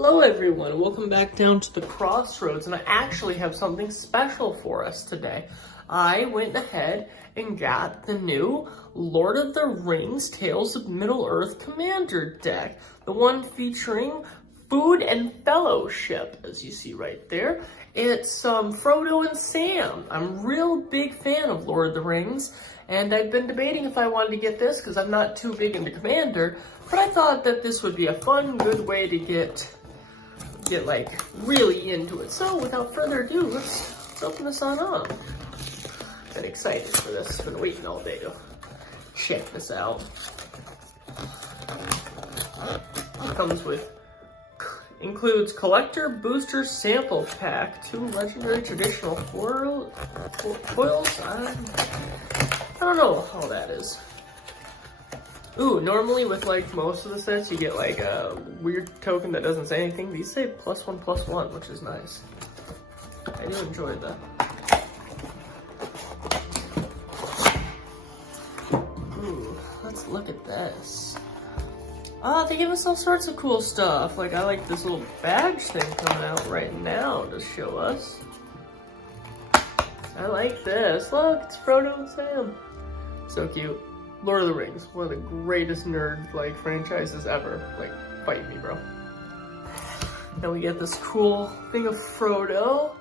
Hello everyone, welcome back down to the Crossroads, and I actually have something special for us today. I went ahead and got the new Lord of the Rings Tales of Middle-earth Commander deck, the one featuring Food and Fellowship, as you see right there. It's Frodo and Sam. I'm a real big fan of Lord of the Rings, and I've been debating if I wanted to get this because I'm not too big into Commander, but I thought that this would be a fun, good way to get like really into it. So without further ado, let's open this on up. Been excited for this. Been waiting all day to check this out. Includes collector booster sample pack, 2 legendary traditional foils. I don't know how that is. Ooh, normally with like most of the sets, you get like a weird token that doesn't say anything. These say +1/+1, which is nice. I do enjoy that. Ooh, let's look at this. They give us all sorts of cool stuff. Like, I like this little badge thing coming out right now to show us. I like this. Look, it's Frodo and Sam. So cute. Lord of the Rings, one of the greatest nerd franchises ever. Like, fight me, bro. Then we get this cool thing of Frodo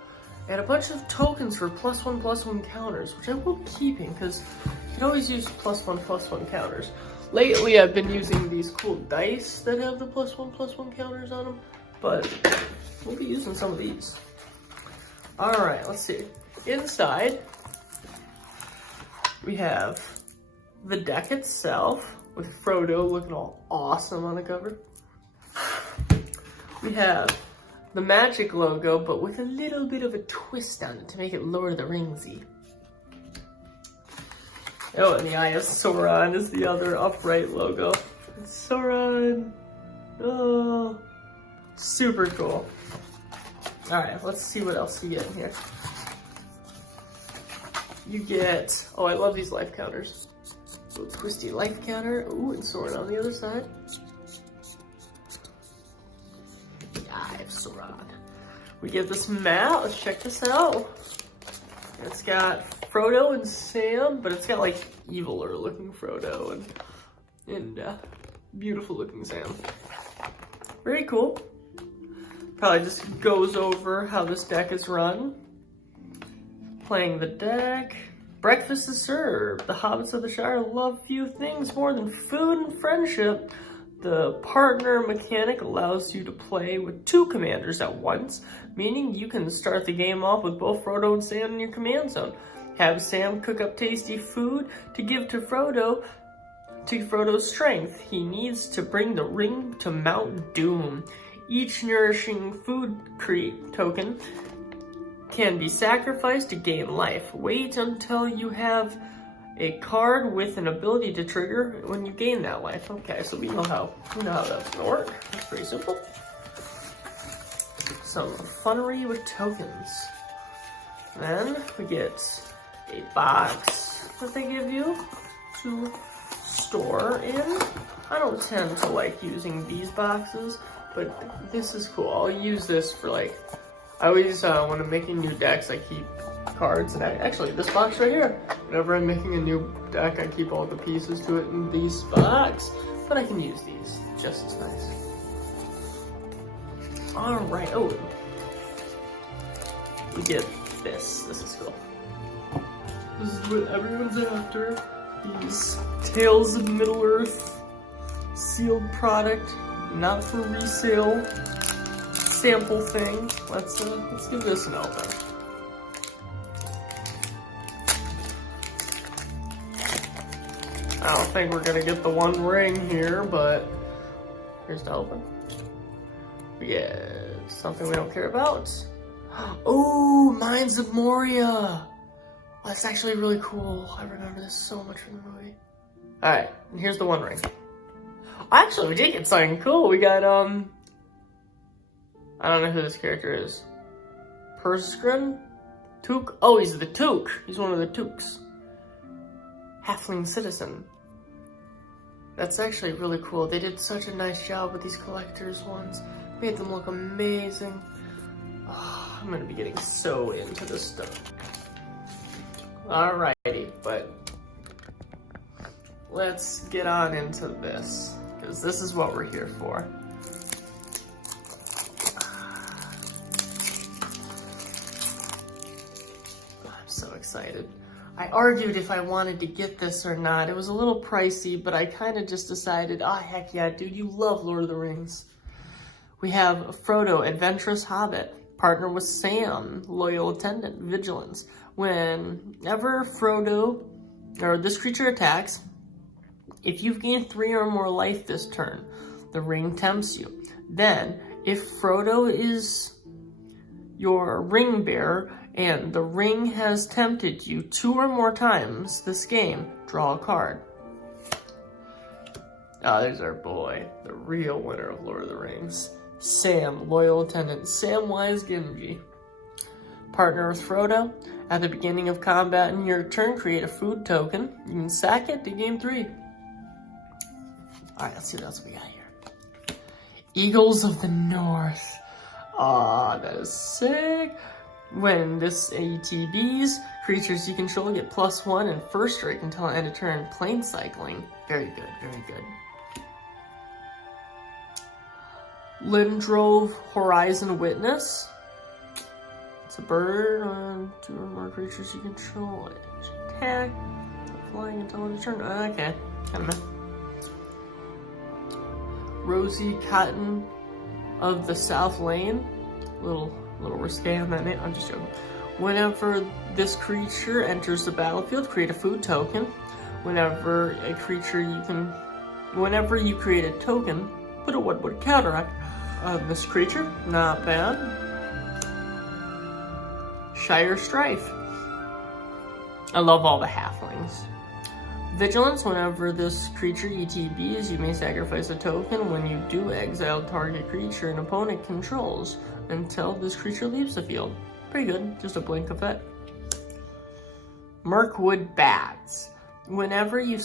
and a bunch of tokens for +1/+1 counters, which I will be keeping because you can always use +1/+1 counters. Lately, I've been using these cool dice that have the +1/+1 counters on them, but we'll be using some of these. All right, let's see. Inside, we have the deck itself with Frodo looking all awesome on the cover. We have the Magic logo, but with a little bit of a twist on it to make it Lord of the Ringsy. Oh, and the Eye of Sauron is the other upright logo. It's Sauron. Oh, super cool. All right, let's see what else you get in here. You get, oh, I love these life counters. Little twisty life counter. Ooh, and Sauron on the other side. The Eye of Sauron. We get this mat. Let's check this out. It's got Frodo and Sam, but it's got like eviler looking Frodo and beautiful looking Sam. Very cool. Probably just goes over how this deck is run. Playing the deck. Breakfast is served. The hobbits of the Shire love few things more than food and friendship. The partner mechanic allows you to play with 2 commanders at once, meaning you can start the game off with both Frodo and Sam in your command zone. Have Sam cook up tasty food to give to Frodo's strength. He needs to bring the ring to Mount Doom. Each nourishing food token can be sacrificed to gain life. Wait until you have a card with an ability to trigger when you gain that life. Okay, so we know how that's gonna work. That's pretty simple. Some funnery with tokens. Then we get a box that they give you to store in. I don't tend to like using these boxes, but this is cool. I'll use this for I always, when I'm making new decks, I keep cards, and actually this box right here, whenever I'm making a new deck, I keep all the pieces to it in these spots, but I can use these just as nice. All right, oh, we get this is cool. This is what everyone's after, these Tales of Middle-earth sealed product, not for resale. Sample thing. Let's give this an open. I don't think we're gonna get the one ring here, but here's the open. We get something we don't care about. Oh, Mines of Moria. Oh, that's actually really cool. I remember this so much from the movie. All right, and here's the one ring. Actually, we did get something cool. We got I don't know who this character is. Persgrim? Took? Oh, he's the Took. He's one of the Tooks. Halfling Citizen. That's actually really cool. They did such a nice job with these collectors ones. Made them look amazing. Oh, I'm gonna be getting so into this stuff. Alrighty, but let's get on into this, because this is what we're here for. I'm so excited. I argued if I wanted to get this or not. It was a little pricey, but I kind of just decided, oh, heck yeah, dude, you love Lord of the Rings. We have Frodo, Adventurous Hobbit, partner with Sam, Loyal Attendant, Vigilance. Whenever Frodo, or this creature attacks, if you've gained 3 or more life this turn, the ring tempts you. Then, if Frodo is your ring bearer, and the ring has tempted you 2 or more times this game, draw a card. Ah, there's our boy, the real winner of Lord of the Rings. Sam, Loyal Attendant, Samwise Gamgee. Partner with Frodo. At the beginning of combat in your turn, create a food token. You can sack it to game 3. Alright, let's see what else we got here. Eagles of the North. Aw, that is sick. When this ATBs, creatures you control get +1 and first strike until end of turn. Plane cycling. Very good, very good. Lindrove Horizon Witness. It's a bird on 2 or more creatures you control. Attack. Flying until end of turn. Okay, kind of. Rosie Cotton of the South Lane. Little risque on that name. I'm just joking. Whenever this creature enters the battlefield, create a food token. Whenever you create a token, put a 1/1 counteract on this creature. Not bad. Shire Strife. I love all the halflings. Vigilance. Whenever this creature ETBs, you may sacrifice a token. When you do, exile target creature an opponent controls until this creature leaves the field. Pretty good, just a blink effect. Mirkwood Bats. Whenever you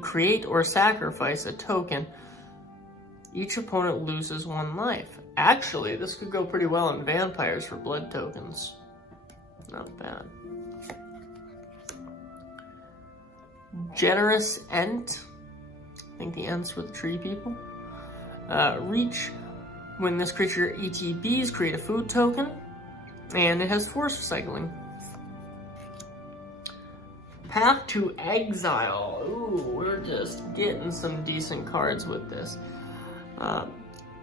create or sacrifice a token, each opponent loses 1 life. Actually, this could go pretty well in vampires for blood tokens. Not bad. Generous Ent. I think the Ent's with the tree people. Reach. When this creature ETBs, create a food token. And it has force cycling. Path to Exile. Ooh, we're just getting some decent cards with this.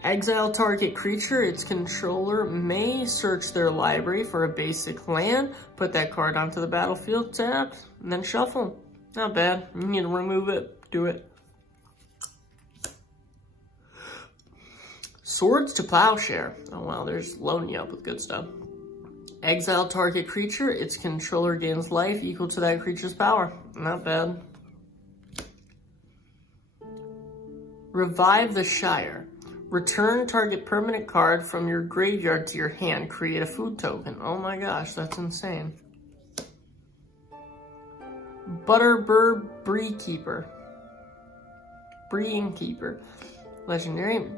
Exile target creature, its controller may search their library for a basic land, put that card onto the battlefield tapped, and then shuffle. Not bad. You need to remove it, do it. Swords to Plowshare. Oh wow, there's loading you up with good stuff. Exile target creature, its controller gains life equal to that creature's power. Not bad. Revive the Shire. Return target permanent card from your graveyard to your hand. Create a food token. Oh my gosh, that's insane. Butterbur Breekeeper. Innkeeper. Legendary.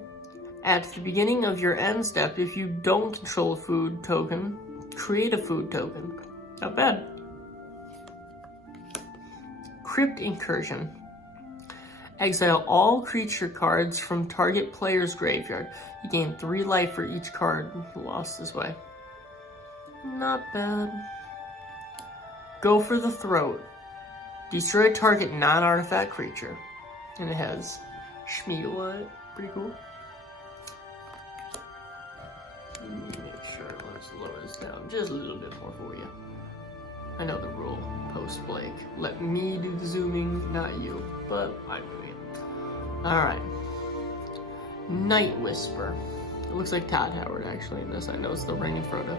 At the beginning of your end step, if you don't control a food token, create a food token. Not bad. Crypt Incursion. Exile all creature cards from target player's graveyard. You gain 3 life for each card lost this way. Not bad. Go for the Throat. Destroy target non-artifact creature. And it has Schmiedel on it. Pretty cool. Let me make sure let's lower this down just a little bit more for you. I know the rule, post Blake. Let me do the zooming, not you, but I'm doing it. Alright. Night Whisper. It looks like Todd Howard actually in this. I know it's the Ring and Frodo.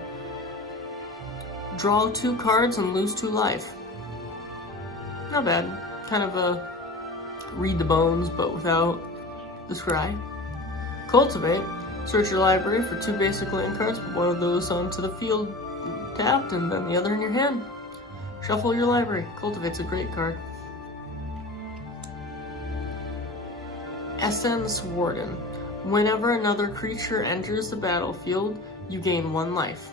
Draw 2 cards and lose 2 life. Not bad. Kind of a Read the Bones, but without the scry. Cultivate. Search your library for 2 basic land cards, put one of those onto the field tapped, and then the other in your hand. Shuffle your library. Cultivate's a great card. Essence Warden. Whenever another creature enters the battlefield, you gain 1 life.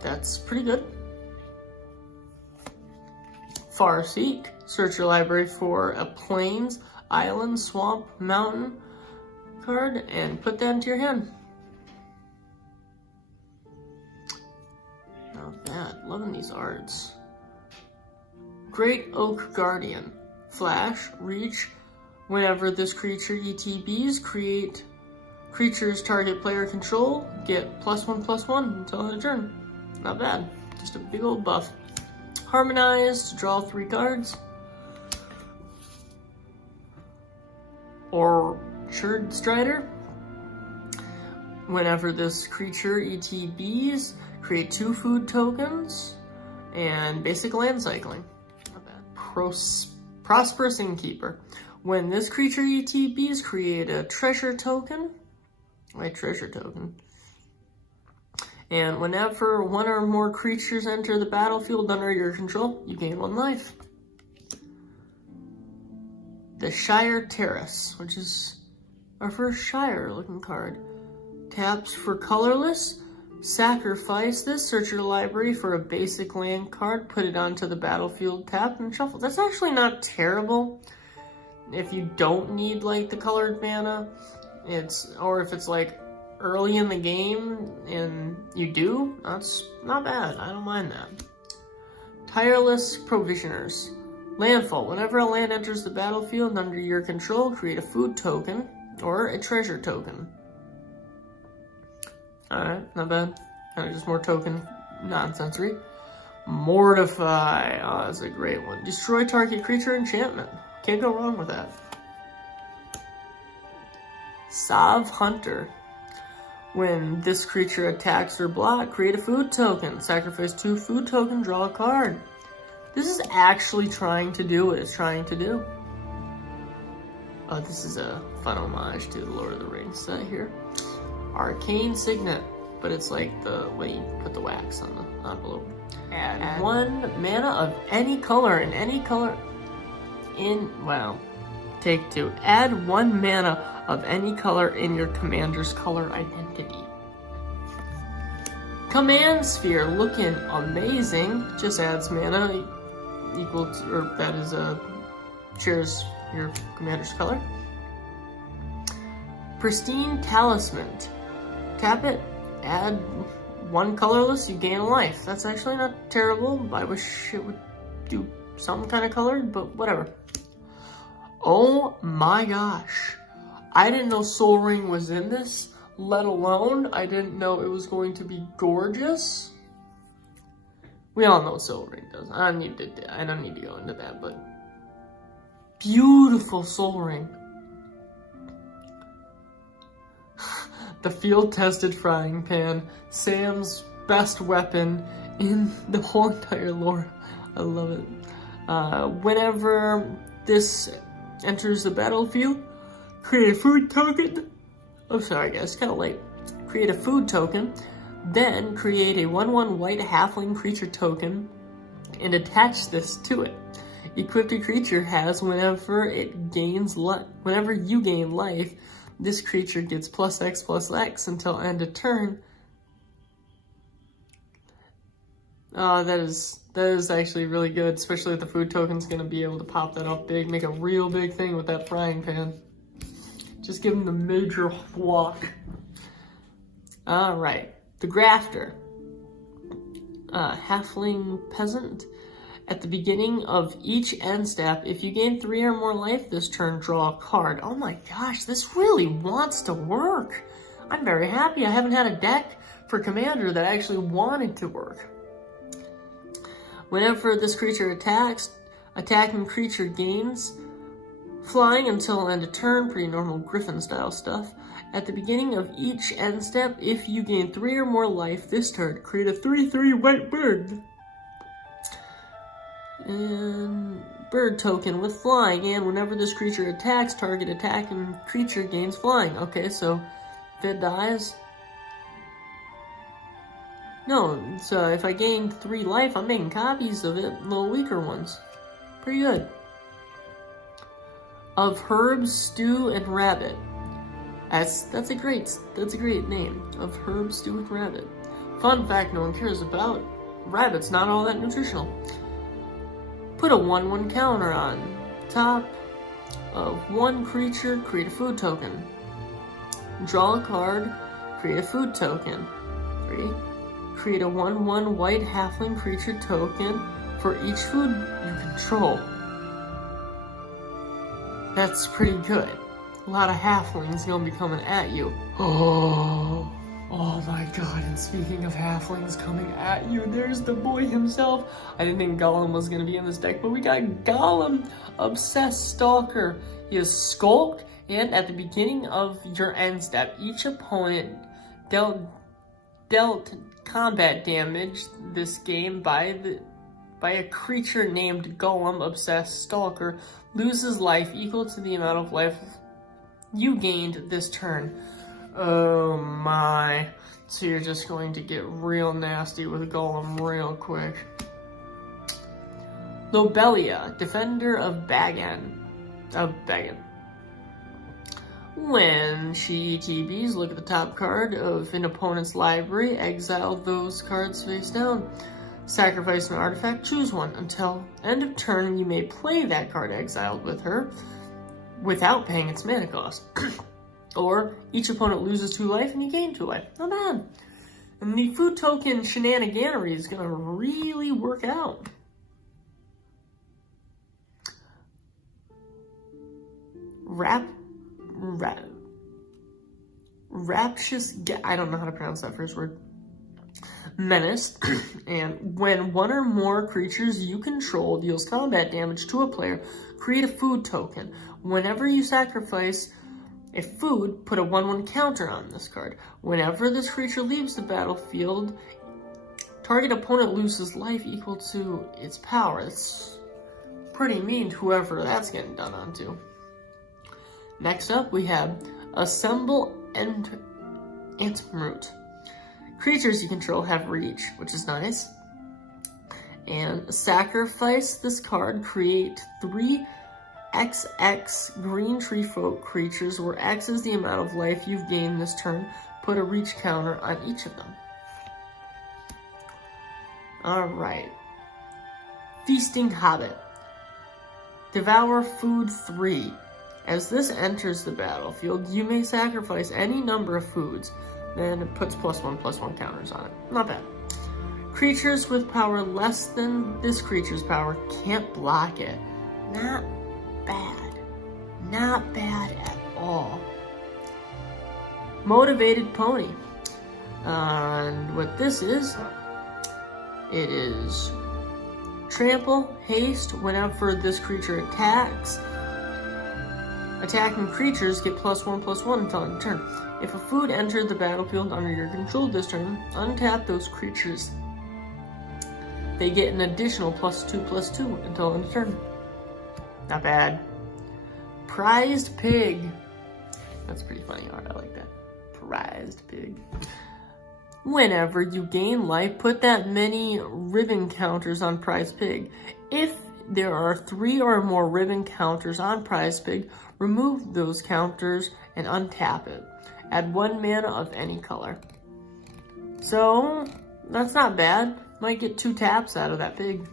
That's pretty good. Farseek. Search your library for a plains, island, swamp, mountain card and put that into your hand. Not bad. Loving these arts. Great Oak Guardian. Flash, reach. Whenever this creature ETBs, create creatures target player control, get +1/+1 until end of turn. Not bad. Just a big old buff. Harmonize, draw 3 cards. Orchard Strider. Whenever this creature ETBs, create 2 food tokens and basic land cycling. Not bad. Prosperous Innkeeper. When this creature ETBs, create a treasure token. And whenever 1 or more creatures enter the battlefield under your control, you gain 1 life. The Shire Terrace, which is our first Shire looking card. Taps for colorless. Sacrifice this, search your library for a basic land card, put it onto the battlefield, tap and shuffle. That's actually not terrible. If you don't need like the colored mana, or if it's like early in the game and you do, that's not bad. I don't mind that. Tireless Provisioners. Landfall. Whenever a land enters the battlefield under your control, create a food token or a treasure token. Alright, not bad. Kind of just more token nonsensory. Mortify. Oh, that's a great one. Destroy target creature enchantment. Can't go wrong with that. Sav Hunter. When this creature attacks or blocks, create a food token. Sacrifice 2 food token, draw a card. This is actually trying to do what it's trying to do. Oh, this is a fun homage to the Lord of the Rings set here. Arcane Signet, but it's like the way you put the wax on the envelope. Add 1 mana of any color in any color take 2. Add 1 mana of any color in your commander's color identity. Command Sphere, looking amazing. Just adds mana equal to, or that is shares your commander's color. Pristine Talisman. Tap it, add 1 colorless, you gain a life. That's actually not terrible. I wish it would do some kind of colored, but whatever. Oh my gosh. I didn't know Sol Ring was in this, let alone I didn't know it was going to be gorgeous. We all know what Sol Ring does. I don't need to go into that, but beautiful Sol Ring. The field-tested frying pan, Sam's best weapon in the whole entire lore. I love it. Whenever this enters the battlefield, create a food token. Oh, sorry guys, kind of late. Create a food token, then create a 1/1 white halfling creature token and attach this to it. Equipped creature has whenever you gain life, this creature gets +X/+X until end of turn. Oh, that is actually really good, especially if the food token's gonna be able to pop that up big, make a real big thing with that frying pan. Just give him the major walk. Alright, the Grafter. Halfling Peasant. At the beginning of each end step, if you gain 3 or more life this turn, draw a card. Oh my gosh, this really wants to work. I'm very happy I haven't had a deck for Commander that actually wanted to work. Whenever this creature attacks, attacking creature gains flying until end of turn, pretty normal Griffin style stuff. At the beginning of each end step, if you gain 3 or more life this turn, create a 3/3 white bird. And bird token with flying, and whenever this creature attacks, target attacking creature gains flying. Okay, so if it dies... No, so if I gain 3 life, I'm making copies of it, little weaker ones. Pretty good. Of Herbs, Stew, and Rabbit. That's a great name of herb stew with rabbit. Fun fact no one cares about: rabbit's not all that nutritional. Put a 1/1 counter on top of one creature, create a food token. Draw a card, create a food token. 3. Create a 1/1 white halfling creature token for each food you control. That's pretty good. A lot of halflings gonna be coming at you. Oh my god, and speaking of halflings coming at you, there's the boy himself. I didn't think Gollum was gonna be in this deck, but we got Gollum, Obsessed Stalker. He is skulked, and at the beginning of your end step, each opponent dealt combat damage this game by a creature named Gollum, Obsessed Stalker, loses life equal to the amount of life you gained this turn. Oh my. So you're just going to get real nasty with Gollum real quick. Lobelia, Defender of Bagan. When she ETBs, look at the top card of an opponent's library, exile those cards face down. Sacrifice an artifact, choose one. Until end of turn, you may play that card exiled with her without paying its mana cost. Or each opponent loses 2 life and you gain 2 life. Not bad. And the food token shenaniganery is going to really work out. Raptious, I don't know how to pronounce that first word. Menace, and when one or more creatures you control deals combat damage to a player, create a food token. Whenever you sacrifice a food, put a 1/1 counter on this card. Whenever this creature leaves the battlefield, target opponent loses life equal to its power. It's pretty mean to whoever that's getting done onto. Next up, we have Assemble and Antmroot. Creatures you control have reach, which is nice. And sacrifice this card, create 3 XX green tree folk creatures where X is the amount of life you've gained this turn. Put a reach counter on each of them. Alright. Feasting Hobbit. Devour food 3. As this enters the battlefield, you may sacrifice any number of foods. Then it puts +1/+1 counters on it. Not bad. Creatures with power less than this creature's power can't block it. Not bad. Not bad at all. Motivated Pony. And what this is, it is trample, haste, whenever this creature attacks. Attacking creatures get +1/+1 until end of turn. If a food entered the battlefield under your control this turn, untap those creatures. They get an additional +2/+2 until end of turn. Not bad. Prized Pig. That's pretty funny art, I like that. Prized Pig. Whenever you gain life, put that many ribbon counters on Prized Pig. If there are 3 or more ribbon counters on Prized Pig, remove those counters and untap it. Add 1 mana of any color. So, that's not bad. Might get 2 taps out of that pig.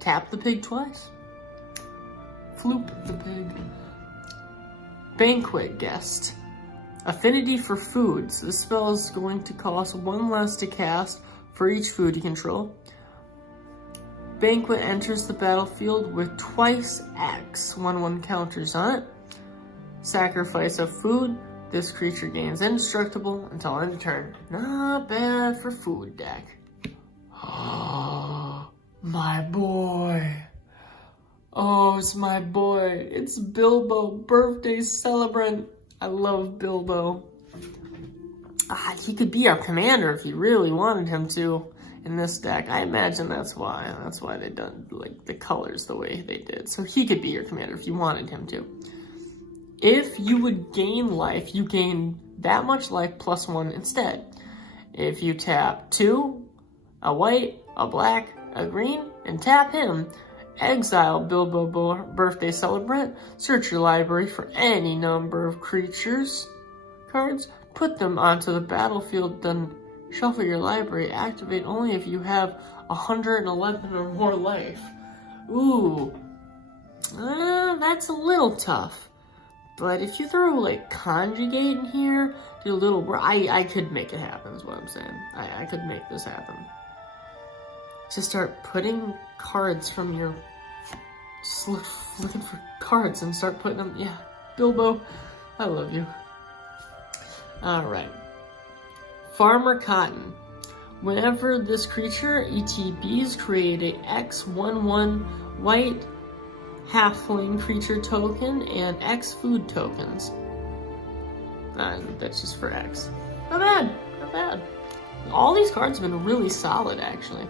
Tap the pig twice. Floop the pig. Banquet Guest. Affinity for foods. This spell is going to cost 1 less to cast for each food you control. Banquet enters the battlefield with twice X 1/1 counters on it. Sacrifice a food. This creature gains indestructible until end of turn. Not bad for food deck. Oh, my boy. Oh, it's my boy. It's Bilbo, birthday celebrant. I love Bilbo. He could be our commander if you really wanted him to in this deck. I imagine that's why. That's why they done like the colors the way they did. So he could be your commander if you wanted him to. If you would gain life, you gain that much life +1 instead. If you tap 2, a white, a black, a green, and tap him, exile Bilbo Birthday Celebrant, search your library for any number of creatures cards, put them onto the battlefield, then shuffle your library. Activate only if you have 111 or more life. Ooh, that's a little tough. But if you throw like conjugate in here, do a little, I could make it happen is what I'm saying. I could make this happen. Just start putting cards from your, just looking for cards and start putting them, yeah. Bilbo, I love you. All right. Farmer Cotton. Whenever this creature ETBs, create a X11 white halfling creature token and X food tokens. That's just for X. Not bad, not bad. All these cards have been really solid, actually.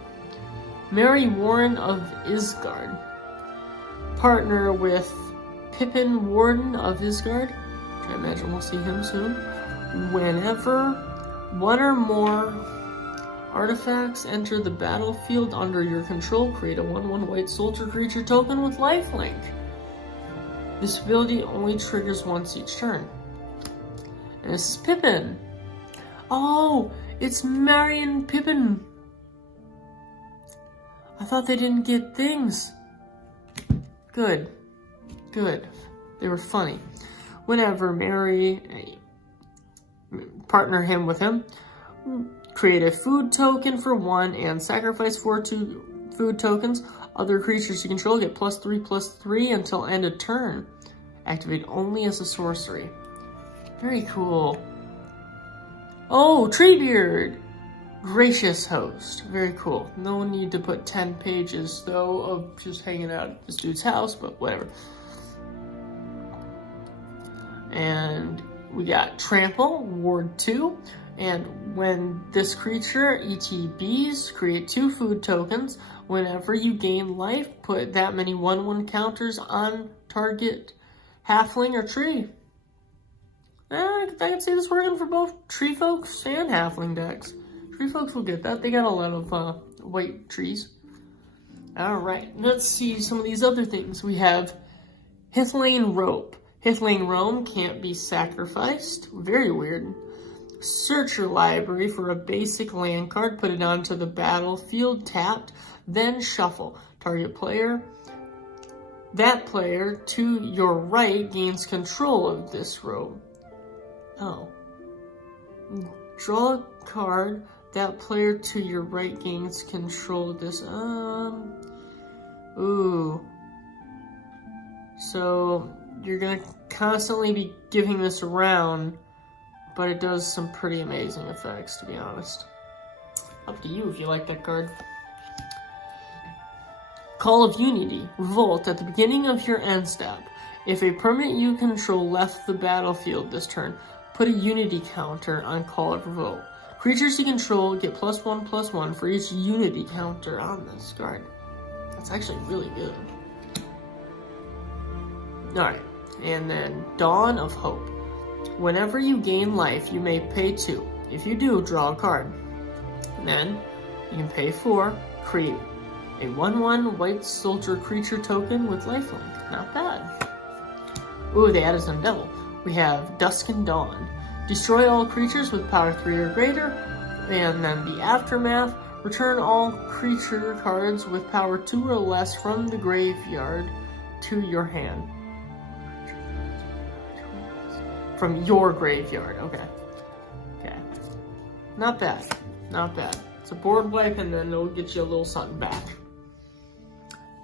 Mary Warren of Isgard. Partner with Pippin Warden of Isgard. I imagine we'll see him soon. Whenever one or more artifacts enter the battlefield under your control, create a 1/1 white soldier creature token with lifelink. This ability only triggers once each turn. And this is Pippin. Oh, it's Merry and Pippin. I thought they didn't get things. Good. Good. They were funny. Whenever Merry, partner him with him, create a food token for 1 and sacrifice 2 food tokens. Other creatures you control get +3/+3 until end of turn. Activate only as a sorcery. Very cool. Oh, Treebeard! Gracious Host. Very cool. No need to put 10 pages, though, of just hanging out at this dude's house, but whatever. And we got Trample, Ward 2. And when this creature ETBs, create 2 food tokens. Whenever you gain life, put that many 1/1 counters on target halfling or tree. I can see this working for both tree folks and halfling decks. Tree folks will get that. They got a lot of white trees. Alright, let's see some of these other things. We have Hithlane Rope. Hithlane Rope can't be sacrificed. Very weird. Search your library for a basic land card, put it onto the battlefield tapped, then shuffle. Target player. That player to your right gains control of this rope. Oh. Draw a card. That player to your right gains control of this. Ooh. So you're gonna constantly be giving this around, but it does some pretty amazing effects, to be honest. Up to you if you like that card. Call of Unity. Revolt. At the beginning of your end step, if a permanent you control left the battlefield this turn, put a Unity counter on Call of Revolt. Creatures you control get +1/+1 for each Unity counter on this card. That's actually really good. Alright, and then Dawn of Hope. Whenever you gain life, you may pay 2. If you do, draw a card. And then you can pay 4, create a 1/1 white soldier creature token with lifelink. Not bad. Ooh, they added some devil. We have Dusk and Dawn. Destroy all creatures with power 3 or greater. And then the Aftermath. Return all creature cards with power 2 or less from the graveyard to your hand. From your graveyard, okay. Okay. Not bad. Not bad. It's a board wipe and then it'll get you a little something back.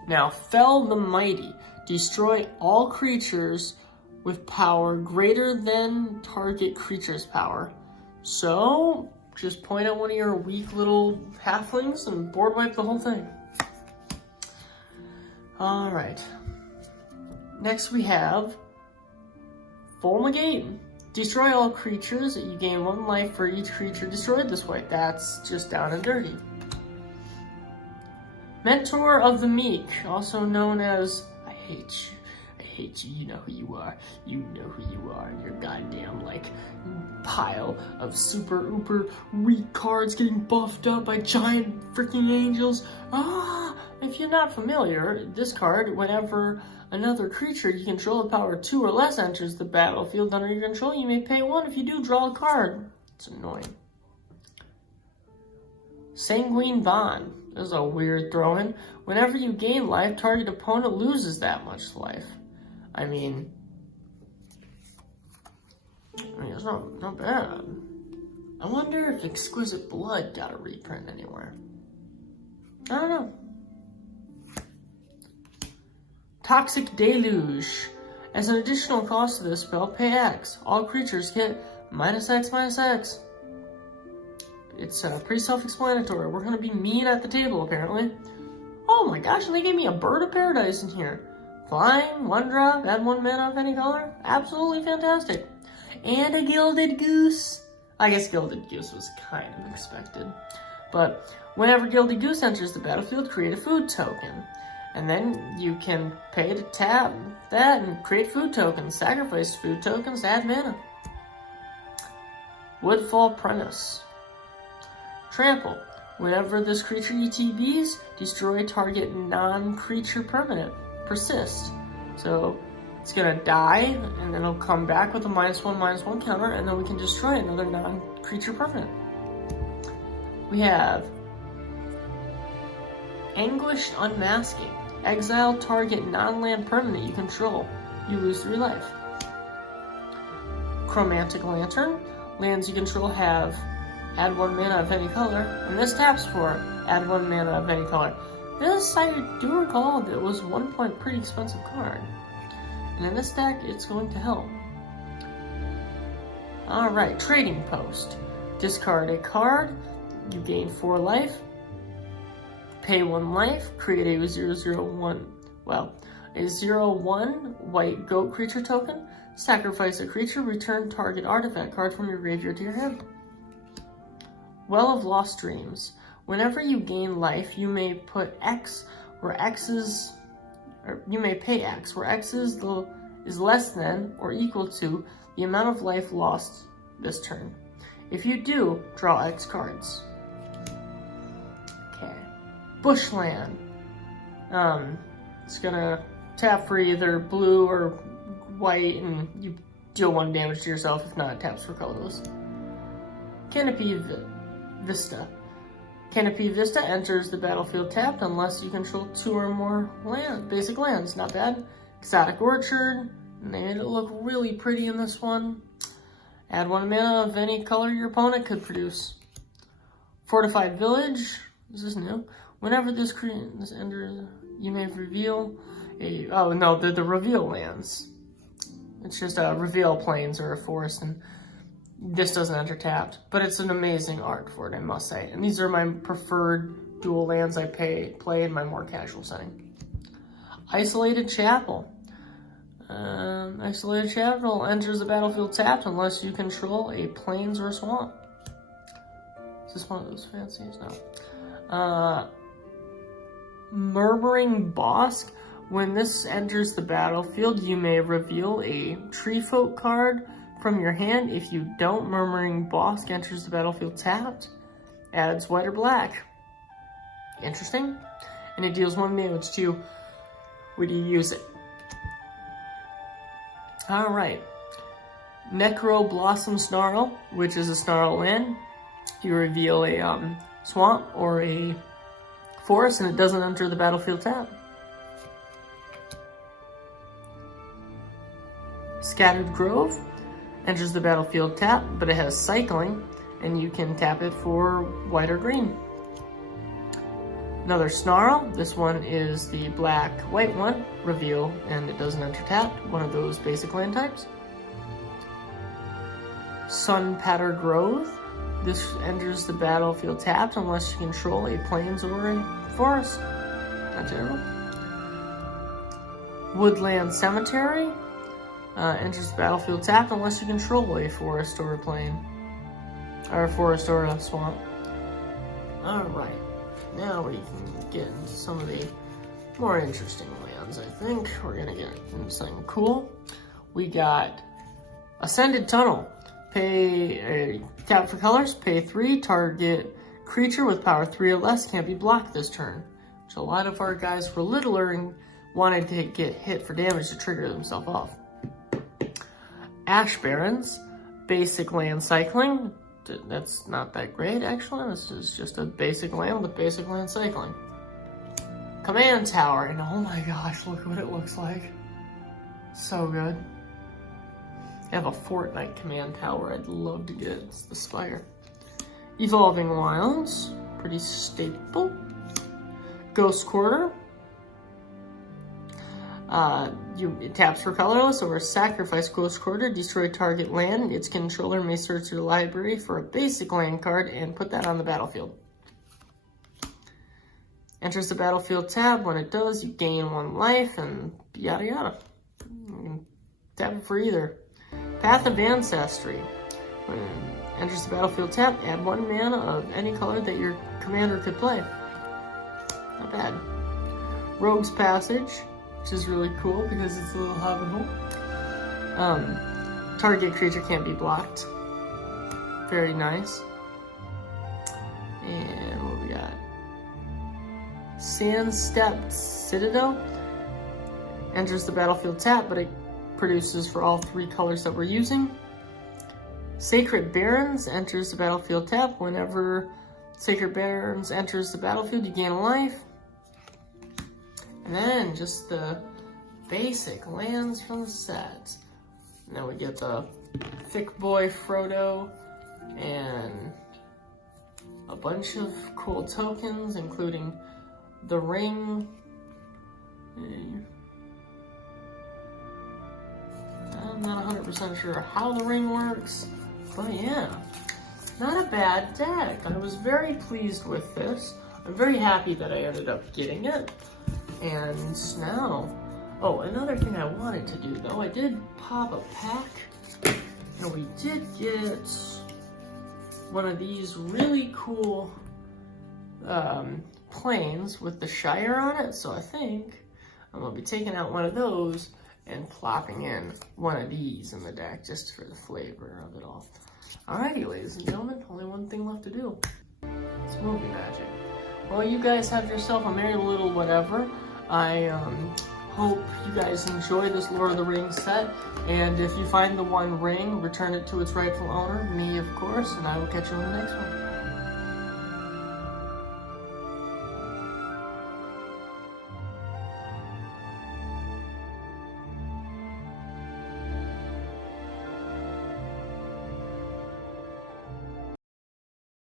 Now, Fell the Mighty. Destroy all creatures with power greater than target creature's power. So, just point at one of your weak little halflings and board wipe the whole thing. Alright. Next we have Fulmigate. Destroy all creatures. You gain 1 life for each creature destroyed this way. That's just down and dirty. Mentor of the Meek, also known as I hate you. I hate you. You know who you are. You know who you are. Your goddamn, like, pile of super ooper weak cards getting buffed up by giant freaking angels. If you're not familiar, this card, whenever another creature you control of power 2 or less enters the battlefield under your control, you may pay 1. If you do, draw a card. It's annoying. Sanguine Bond. This is a weird throw-in. Whenever you gain life, target opponent loses that much life. I mean it's not bad. I wonder if Exquisite Blood got a reprint anywhere. I don't know. Toxic Deluge. As an additional cost to this spell, pay X. All creatures get -X/-X. It's pretty self-explanatory. We're going to be mean at the table, apparently. Oh my gosh, and they gave me a Bird of Paradise in here. Flying, 1 drop, add 1 mana of any color. Absolutely fantastic. And a Gilded Goose. I guess Gilded Goose was kind of expected. But whenever Gilded Goose enters the battlefield, create a food token. And then you can pay to tap that and create food tokens. Sacrifice food tokens to add mana. Woodfall Apprentice. Trample. Whenever this creature ETBs, destroy target non-creature permanent. Persist. So it's gonna die, and then it'll come back with a -1/-1 counter, and then we can destroy another non-creature permanent. We have Anguished Unmasking. Exile target non-land permanent you control. You lose 3 life. Chromatic Lantern. Lands you control have add 1 mana of any color, and this taps for add 1 mana of any color. This, I do recall, that was 1 point pretty expensive card. And in this deck, it's going to help. Alright, Trading Post. Discard a card, you gain 4 life, pay 1 life, create a 0/0/1, a 0/1 white goat creature token, sacrifice a creature, return target artifact card from your graveyard to your hand. Well of Lost Dreams. Whenever you gain life, you may put X where X is, or you may pay X where X is less than or equal to the amount of life lost this turn. If you do, draw X cards. Okay. Bushland. It's gonna tap for either blue or white, and you deal 1 damage to yourself. If not, it taps for colorless. Canopy Vista. Canopy Vista enters the battlefield tapped unless you control 2 or more basic lands. Not bad. Exotic Orchard. And they made it look really pretty in this one. Add 1 mana of any color your opponent could produce. Fortified Village. This is new. Whenever this enters, you may reveal a... Oh, no, the reveal lands. It's just a reveal plains or a forest, and this doesn't enter tapped, but it's an amazing art for it, I must say. And these are my preferred dual lands I play in my more casual setting. Isolated Chapel. Isolated Chapel enters the battlefield tapped unless you control a plains or a swamp. Is this one of those fancies? No. Murmuring Bosk. When this enters the battlefield, you may reveal a Tree Folk card from your hand. If you don't, Murmuring Bosk enters the battlefield tapped, adds white or black. Interesting. And it deals 1 damage to you when you use it. Alright. Necro Blossom Snarl, which is a Snarl land. You reveal a swamp or a forest, and it doesn't enter the battlefield tapped. Scattered Grove enters the battlefield tap, but it has cycling, and you can tap it for white or green. Another Snarl. This one is the black-white one. Reveal, and it doesn't enter tapped. One of those basic land types. Sunpatter Grove. This enters the battlefield tapped unless you control a plains or a forest. Not terrible. Woodland Cemetery. Enters the battlefield tapped unless you control a forest or a plain. Or a forest or a swamp. Alright. Now we can get into some of the more interesting lands, I think. We're gonna get into something cool. We got Ascended Tunnel. Tap for colors, pay 3, target creature with power 3 or less can't be blocked this turn. which a lot of our guys were littler and wanted to get hit for damage to trigger themselves off. Ash Barrens, basic land cycling. That's not that great, actually. This is just a basic land with basic land cycling. Command Tower, and oh my gosh, look what it looks like. So good. I have a Fortnite Command Tower I'd love to get. It's the Spire. Evolving Wilds, pretty staple. Ghost Quarter. It taps for colorless or sacrifice Ghost Quarter, destroy target land. Its controller may search your library for a basic land card and put that on the battlefield. Enters the battlefield tab. When it does, you gain 1 life and yada yada. You can tap it for either. Path of Ancestry. When it enters the battlefield tab, add 1 mana of any color that your commander could play. Not bad. Rogue's Passage, which is really cool because it's a little hobbit hole. Target creature can't be blocked. Very nice. And what we got? Sandstepped Citadel. Enters the battlefield tab, but it produces for all 3 colors that we're using. Sacred Barrens enters the battlefield tab. Whenever Sacred Barrens enters the battlefield, you gain a life. And then just the basic lands from the set. And then we get the Thick Boy Frodo and a bunch of cool tokens, including the ring. I'm not 100% sure how the ring works, but yeah, not a bad deck. I was very pleased with this. I'm very happy that I ended up getting it. And now, oh, another thing I wanted to do though, I did pop a pack, and we did get one of these really cool planes with the Shire on it. So I think I'm gonna be taking out one of those and plopping in one of these in the deck just for the flavor of it all. Alrighty, ladies and gentlemen, only one thing left to do. It's movie magic. Well, you guys have yourself a merry little whatever. I hope you guys enjoy this Lord of the Rings set, and if you find the one ring, return it to its rightful owner, me of course, and I will catch you on the next one.